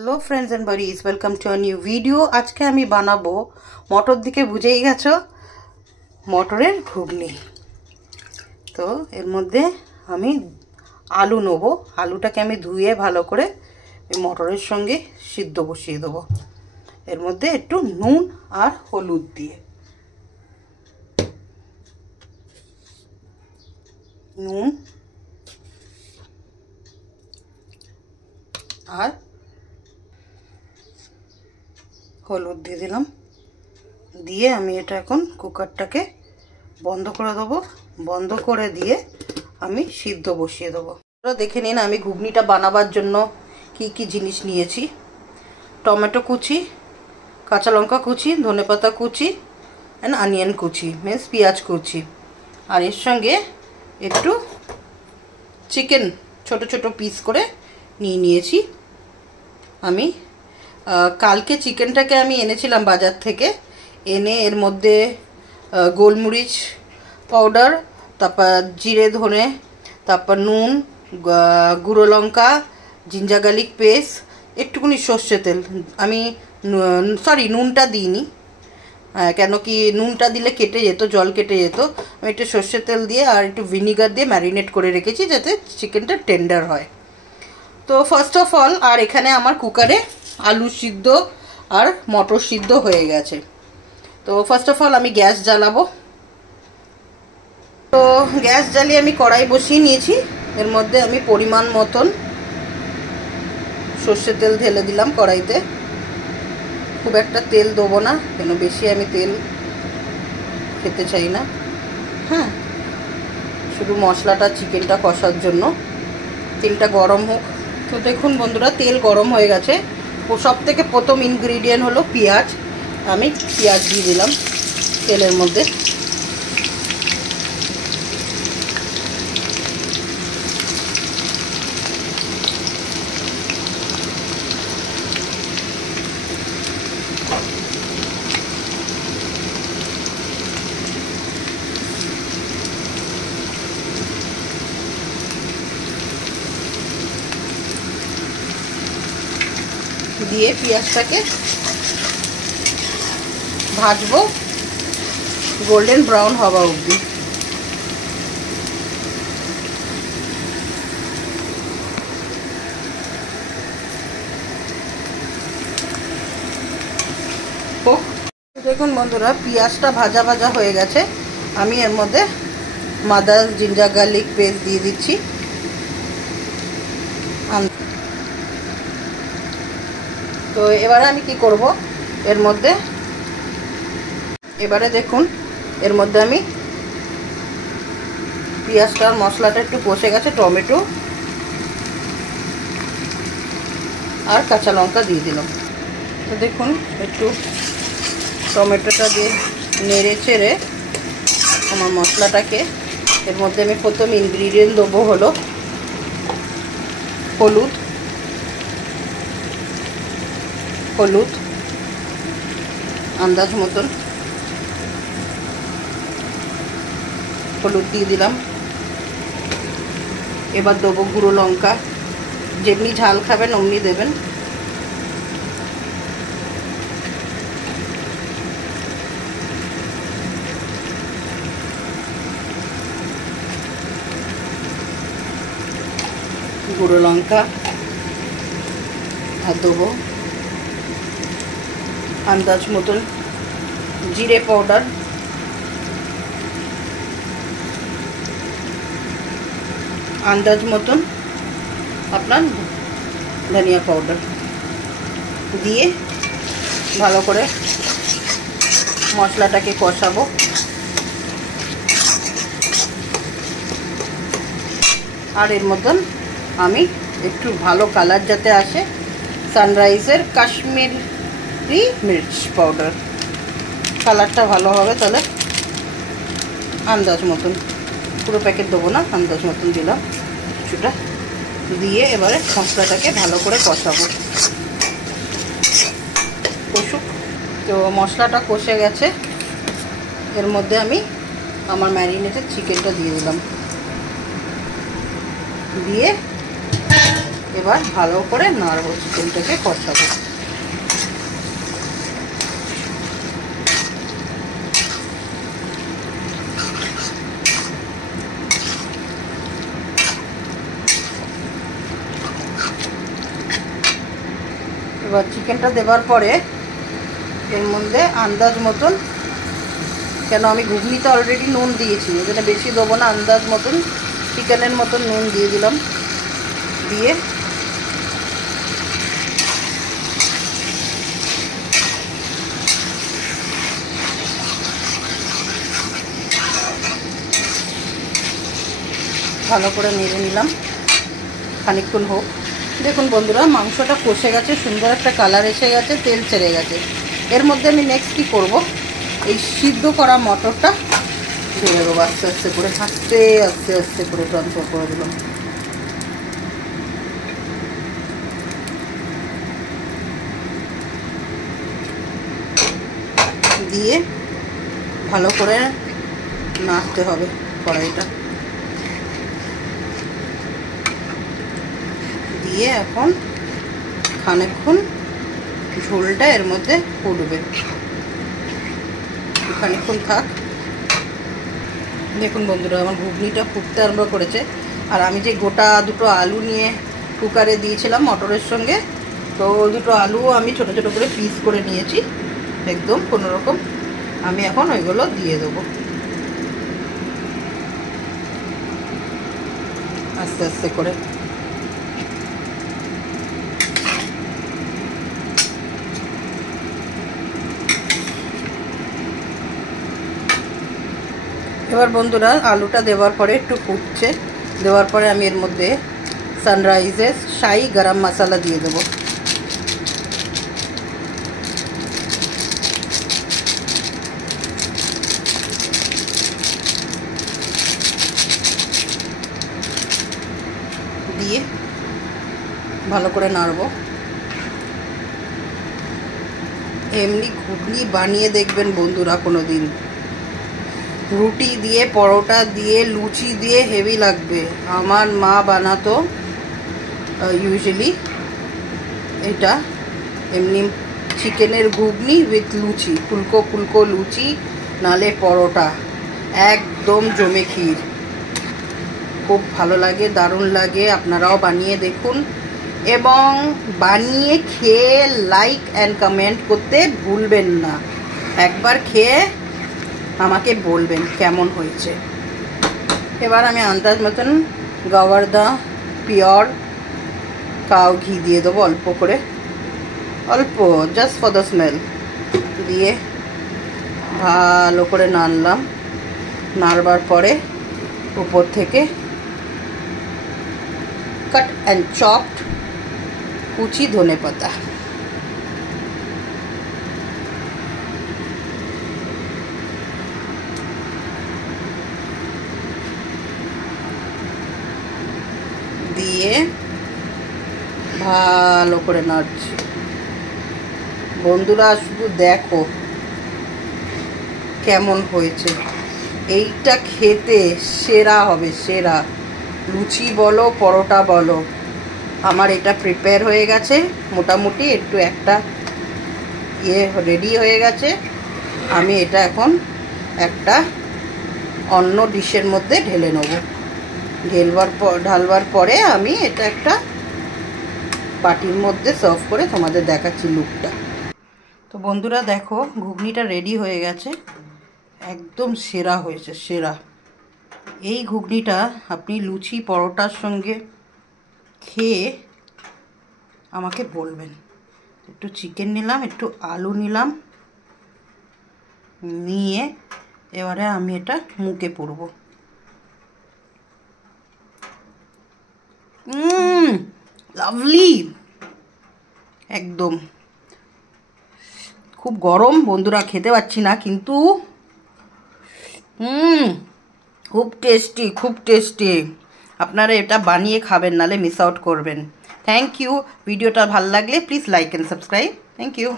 Hello friends and buddies welcome to a new video. आज के आमी बानाबो मटर दिके बुझेई गेछो मटरेर घुगनी। तो एर मध्य आमी आलू नेबो। आलूटाके आमी धुए भालो करे मटरेर संगे सिद्ध बसिए देबो। एर मध्य एकटू नुन और हलुद दिए नुन और हलुद दिए दिलाम दिए आमी एटा एखन कुकारटाके बंद करे देबो। बंद करे दिए आमी सिद्ध बसिए देबो। तो देखे निन आमी घुगनिटा बानाबार जन्य की की जिनिस नियेछि। टमेटो कुचि, काँचा लंका कुचि, धनेपाता कुचि एंड अनियन कुचि मीन्स पेঁয়াজ कुचि और एर संगे एकटू चिकेन छोटो छोटो पिस करे निये नियेछि। आमी कालके चिकेनटाके आमी এনেছিলাম बाजार থেকে এনে এর মধ্যে গোলমরিচ পাউডার তারপর জিরে ধনে তারপর নুন গুঁড়ো লঙ্কা জিঞ্জার গার্লিক পেস্ট একটুখানি সরষে তেল আমি সরি নুনটা দিইনি কেন কি নুনটা দিলে কেটে যেত জল কেটে যেত। আমি একটু সরষে তেল দিয়ে আর একটু ভিনিগার দিয়ে ম্যারিনেট করে রেখেছি যাতে চিকেনটা টেন্ডার হয়। তো ফার্স্ট অফ অল আর এখানে আমার কুকারে आलू सिद्ध और मटर सिद्ध हो गेছে। तो फार्स्ट अफ अल आमी गैस জ্বালাবো। तो गैस জ্বালিয়ে आमी कड़ाई बसिए निয়েছি। एर मध्य आमी परिमाण मतन সরষে তেল ঢেলে দিলাম कड़ाईते। खूब একটা তেল দেব না কেন বেশি আমি তেল খেতে চাই না। হ্যাঁ শুধু মশলাটা চিকেনটা কষার জন্য তেলটা গরম হোক। তো দেখুন বন্ধুরা তেল গরম হয়ে গেছে। सबथेके प्रथम इनग्रेडिएंट हलो पेঁয়াজ। आमी पेঁয়াজ दिए दिलाम तेलेर मध्य। দিয়ে পেঁয়াজটাকে ভাজবো গোল্ডেন ব্রাউন হওয়া অবধি। দেখুন বন্ধুরা পেঁয়াজটা ভাজা ভাজা হয়ে গেছে। আমি এর মধ্যে মাদার জিঞ্জার গার্লিক পেস্ট দিয়ে দিচ্ছি। तो एबारे आमी कि करब एर मध्य एबारे देखुन एर मध्य आमी पेঁয়াজটার मशलाटा एकटू कषे गेছে टमेटो और काँचा लंका दिए दिलाम। तो देखुन एकटू टमेटोटा दिए नेड़े चेड़े आमार मशलाटाके एर मध्य आमी प्रथम इनग्रेडिएंट देबो हलो हलुद हलुद आंदाज मतन हलुद दिए दिलाम। एबार देबो गुঁড়ো लंका जेमনি झाल खाबेन ओमনি देবেন। गुঁড়ো लंका আর দেবো आंदाज मतन जिरे पाउडार आंदाज मतन आपनार धनिया पाउडार दिए भालो करे मशलाटाके कषाबो। और एर मतन आमी एकटू भालो कालार जाते आसे सानराइजर काश्मीर मिर्च पाउडार कालारटा भालो होबे ताहले आंदाज मतन पुरो पैकेट देबो ना आंदाज मतन दिलाम কিছুটা দিয়ে এবারে মশলাটাকে ভালো করে কষাবো। কষুক। তো মশলাটা কষে গেছে এর মধ্যে আমি আমার ম্যারিনেটেড চিকেনটা দিয়ে দিলাম। দিয়ে এবার ভালো করে নাড়বো, চিকেনটাকে কষাবো। এবার চিকেনটা দেওয়ার পরে এর মধ্যে আন্দাজ মতন, কেন আমি ঘুগনিতে অলরেডি নুন দিয়েছি, এখানে বেশি দেবো না, আন্দাজ মতন চিকেনের মতন নুন দিয়ে দিলাম। দিয়ে ভালো করে নেড়ে নিলাম, খানিকক্ষণ হোক। দেখুন বন্ধুরা, মাংসটা কষে গেছে, সুন্দর একটা কালার এসে গেছে, তেল ছেড়ে গেছে। এর মধ্যে আমি নেক্সট কী করবো, এই সিদ্ধ করা মটরটা ঢেলে দেবো আস্তে আস্তে করে, আস্তে আস্তে আস্তে করে ট্রান্সফার করে দিলাম। দিয়ে ভালো করে নাড়তে হবে কড়াইটা। দিয়ে এখন খানিকক্ষণ ঝোলটা এর মধ্যে ফুটবে, খানিকক্ষণ থাক। দেখুন বন্ধুরা, আমার ঘুগনিটা ফুটতে আরম্ভ করেছে। আর আমি যে গোটা দুটো আলু নিয়ে কুকারে দিয়েছিলাম মটরের সঙ্গে, তো দুটো আলু আমি ছোট ছোট করে পিস করে নিয়েছি একদম কোনো রকম। আমি এখন ওইগুলো দিয়ে দেবো আস্তে আস্তে করে। এবার বন্ধুরা, আলুটা দেওয়ার পরে একটু ফুটছে, দেওয়ার পরে আমি এর মধ্যে সানরাইজের শাহি গরম মশলা দিয়ে দেবো। দিয়ে ভালো করে নাড়বো। এমনি ঘুগনি বানিয়ে দেখবেন বন্ধুরা কোনো দিন, রুটি দিয়ে, পরোটা দিয়ে, লুচি দিয়ে হেভি লাগবে। আমার মা বানাতো ইউজুয়ালি এটা, এমনি চিকেনের ঘুগনি উইথ লুচি, ফুলকো ফুলকো লুচি নালে পরোটা, একদম জমে ক্ষীর, খুব ভালো লাগে, দারুণ লাগে। আপনারাও বানিয়ে দেখুন এবং বানিয়ে খেয়ে লাইক অ্যান্ড কমেন্ট করতে ভুলবেন না। একবার খেয়ে আমাকে বলবেন কেমন হয়েছে। এবার আমি আন্দাজ মতন গোবর্ধা পিওর কাউ ঘি দিয়ে দেবো অল্প করে, অল্প, জাস্ট ফর দ্য স্মেল। দিয়ে ভালো করে নাড়লাম, নাড়বার পরে উপর থেকে কাট অ্যান্ড চপড কুচি ধনে পাতা, দিয়ে ভালো করে নাড়ছি। বন্ধুরা শুধু দেখো কেমন হয়েছে, এইটা খেতে সেরা হবে, সেরা। লুচি বলো পরোটা বলো, আমার এটা প্রিপেয়ার হয়ে গেছে মোটামুটি, একটু একটা রেডি হয়ে গেছে। আমি এটা এখন একটা অন্য ডিশের মধ্যে ঢেলে নেব। ঢালবার পরে আমি এটা একটা বাটির মধ্যে সার্ভ করে তোমাদের দেখাচ্ছি লুকটা। তো বন্ধুরা দেখো, ঘুগনিটা রেডি হয়ে গেছে, একদম সেরা হয়েছে, সেরা। এই ঘুগনিটা আপনি লুচি পরোটার সঙ্গে খেয়ে আমাকে বলবেন। একটু চিকেন নিলাম, একটু আলু নিলাম, নিয়ে এবারে আমি এটা মুখে পুরবো। লাভলি, একদম। খুব গরম বন্ধুরা, খেতে পাচ্ছি না, কিন্তু খুব টেস্টি, খুব টেস্টি। আপনারা এটা বানিয়ে খাবেন, নালে মিস আউট করবেন। Thank you. ভিডিওটা ভালো লাগলে please like and subscribe. Thank you.